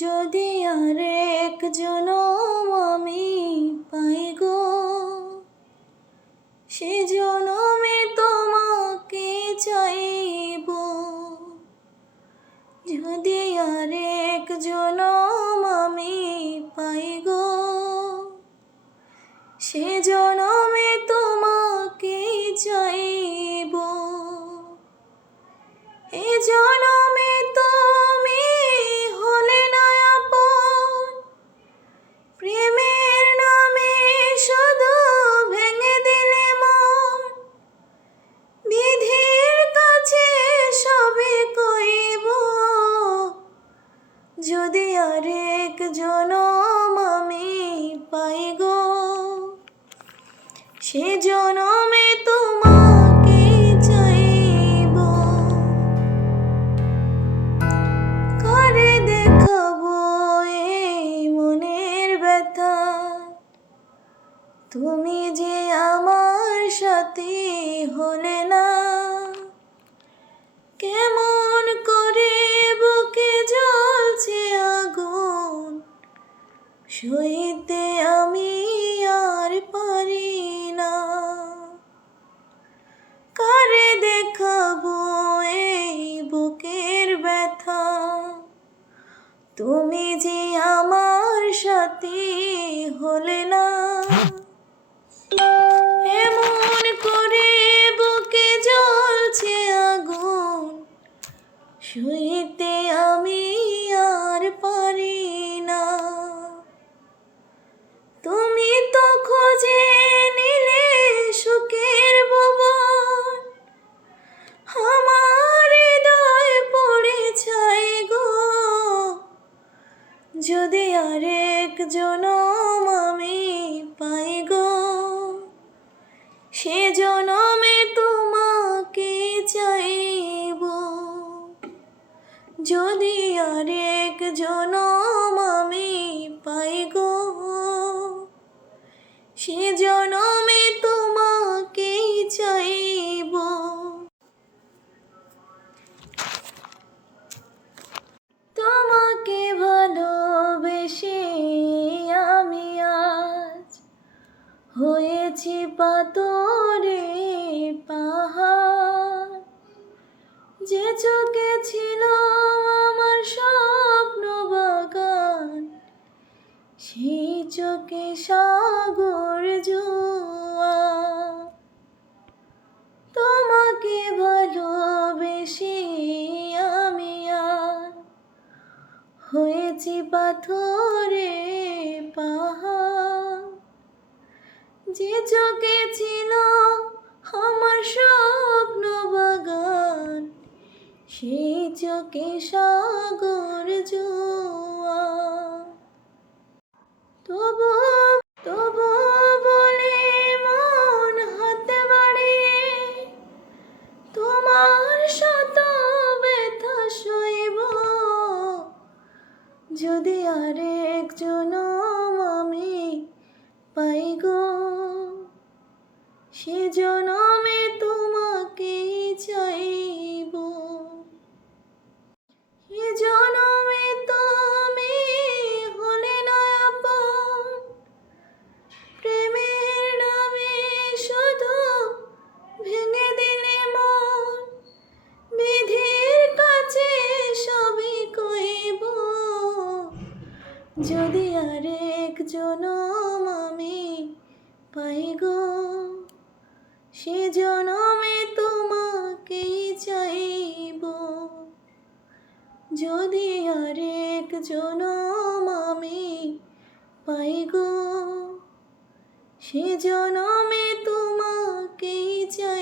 যদি আরেক জনম আমি পাই গো, সে জনমে তোমাকে চাইব। যদি আরেক জনম আমি পাই গো, সে জনমে তোমাকে চাইব। এ জনমে তুমি হলে না আপন, প্রেমের নামে শুধু ভেঙে দিলে মন। বিধির কাছে সবে কইব, যদি আরেক জনম আমি পাই গো, সে জনমে তোমাকে চাইব। করে দেখাবো এই মনের ব্যথা, তুমি যে আমার সাথে হলে না। কেমন করে বুকে জ্বলছে আগুন, সইতে আমি আর পারি না। কারে দেখাবো এই বুকের ব্যথা, তুমি যে আমার সাথে হলে না। এমন করে বুকে জ্বলছে আগুন, সইতে আমি আর পারি না। তুমি তো খোঁজে নিলে সুখের ভুবন, আমার হৃদয় পড়ে ছাই গো। যদি আরেক জনম আমি পাই গো, সে জনমে তোমাকে চাইব। যদি আরেক জনম আমি পাই গো, সে জনমে তোমাকে চাইব। তোমাকে ভালোবেসে আমি আজ হয়েছি পাথরে পাহাড়। যে চোখে ছিল আমার স্বপ্ন বাগান, সেই চোখে সাগর জোয়ার। তোমাকে ভালোবেসে আমি আজ হয়েছি পাথরে পাহাড়। যে চোখে ছিল আমার স্বপ্ন বাগান, সেই চোখে সাগর জোয়ার। তবু তবু বলে মন হাতে বাড়িয়ে, তোমার শত ব্যথা সইব। যদি আরেক জনম আমি পাই গো, সে জনমে তোমাকে চাইব। এ জনমে তুমি হলে না আপন, প্রেমের নামে শুধু ভেঙে দিলে মন। বিধির কাছে সবই কইব, যদি আরেক জনম আমি পাই গো, সে জনমে তোমাকে চাইব। যদি আরেক জনম আমি পাই গো, সে জনমে তোমাকে চাইব।